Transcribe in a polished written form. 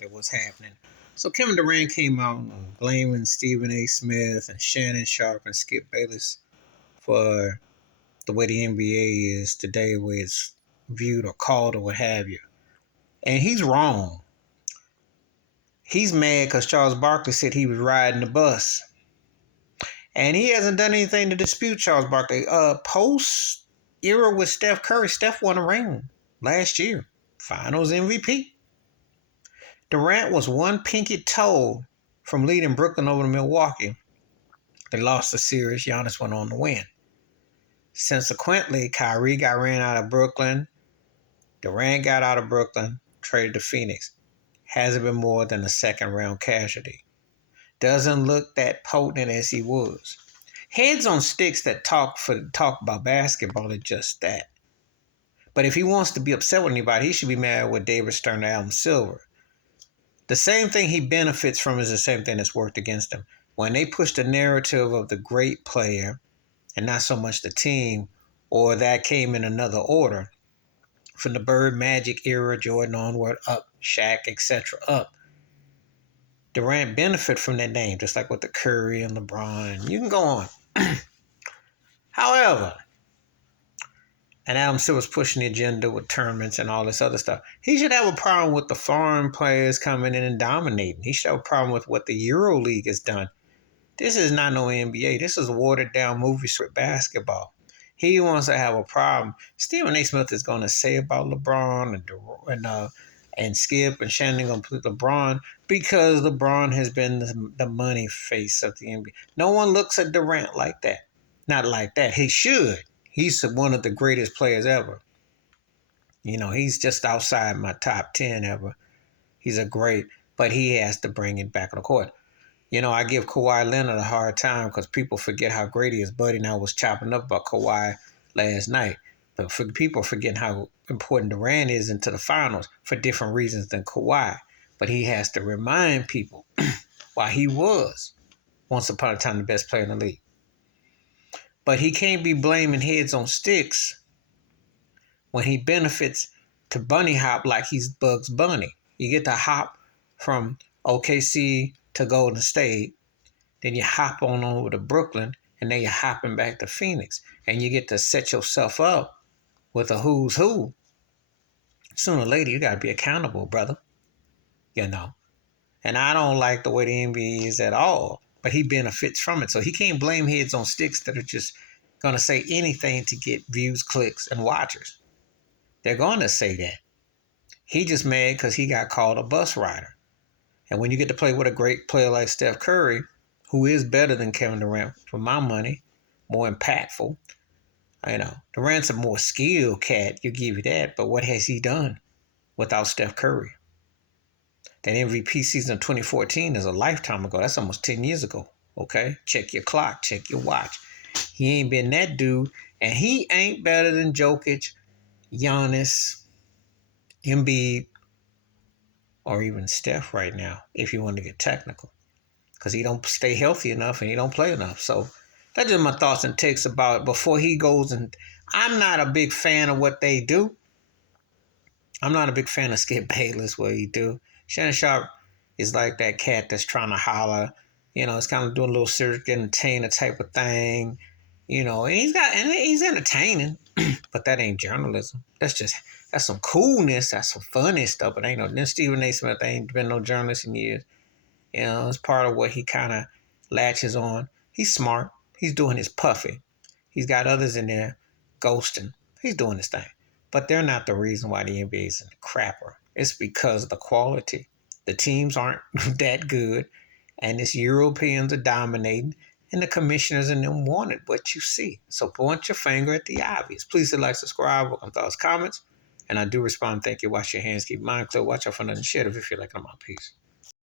that was happening. So Kevin Durant came out blaming Stephen A. Smith and Shannon Sharpe and Skip Bayless for the way the NBA is today, where it's viewed or called or what have you. And he's wrong. He's mad because Charles Barkley said he was riding the bus. And he hasn't done anything to dispute Charles Barkley. Post era with Steph Curry, Steph won a ring last year. Finals MVP. Durant was one pinky toe from leading Brooklyn over to Milwaukee. They lost the series. Giannis went on to win. Subsequently, Kyrie got ran out of Brooklyn. Durant got out of Brooklyn, traded to Phoenix. Hasn't been more than a second round casualty. Doesn't look that potent as he was. Heads on sticks that talk about basketball are just that. But if he wants to be upset with anybody, he should be mad with David Stern and Adam Silver. The same thing he benefits from is the same thing that's worked against him. When they push the narrative of the great player and not so much the team, or that came in another order, from the Bird Magic era, Jordan onward, up, Shaq, etc., up. Durant benefit from that name, just like with the Curry and LeBron. You can go on. However, and Adam Silver's pushing the agenda with tournaments and all this other stuff. He should have a problem with the foreign players coming in and dominating. He should have a problem with what the EuroLeague has done. This is not no NBA. This is watered down movie script basketball. He wants to have a problem. Stephen A. Smith is going to say about LeBron and Skip and Shannon going to put LeBron because LeBron has been the money face of the NBA. No one looks at Durant like that. Not like that. He should. He's one of the greatest players ever. You know, he's just outside my top 10 ever. He's a great, but he has to bring it back on the court. You know, I give Kawhi Leonard a hard time because people forget how great he is. Buddy and I was chopping up about Kawhi last night. But people forgetting how important Durant is into the finals for different reasons than Kawhi. But he has to remind people why he was, once upon a time, the best player in the league. But he can't be blaming heads on sticks when he benefits to bunny hop like he's Bugs Bunny. You get to hop from OKC to Golden State, then you hop on over to Brooklyn, and then you're hopping back to Phoenix. And you get to set yourself up with a who's who. Sooner or later, you got to be accountable, brother. You know. And I don't like the way the NBA is at all. But he benefits from it. So he can't blame heads on sticks that are just going to say anything to get views, clicks, and watchers. They're going to say that. He just mad because he got called a bus rider. And when you get to play with a great player like Steph Curry, who is better than Kevin Durant, for my money, more impactful. You know, Durant's a more skilled cat, you give you that. But what has he done without Steph Curry? That MVP season of 2014 is a lifetime ago. That's almost 10 years ago. Okay? Check your clock. Check your watch. He ain't been that dude. And he ain't better than Jokic, Giannis, Embiid, or even Steph right now, if you want to get technical. Because he don't stay healthy enough and he don't play enough. So that's just my thoughts and takes about it before he goes. And I'm not a big fan of what they do. I'm not a big fan of Skip Bayless, what he do. Shannon Sharpe is like that cat that's trying to holler. You know, it's kind of doing a little serious entertainer type of thing. You know, and he's entertaining, but that ain't journalism. That's some coolness. That's some funny stuff. But ain't no. Then Stephen A. Smith ain't been no journalist in years. You know, it's part of what he kind of latches on. He's smart. He's doing his puffy. He's got others in there ghosting. He's doing his thing. But they're not the reason why the NBA is in the crapper. It's because of the quality. The teams aren't that good, and it's Europeans are dominating, and the commissioners and them wanted what you see. So point your finger at the obvious. Please hit like, subscribe, welcome thoughts, comments, and I do respond. Thank you. Wash your hands, keep your mind clear, watch out for nothing shit if you feel like I'm out. Peace.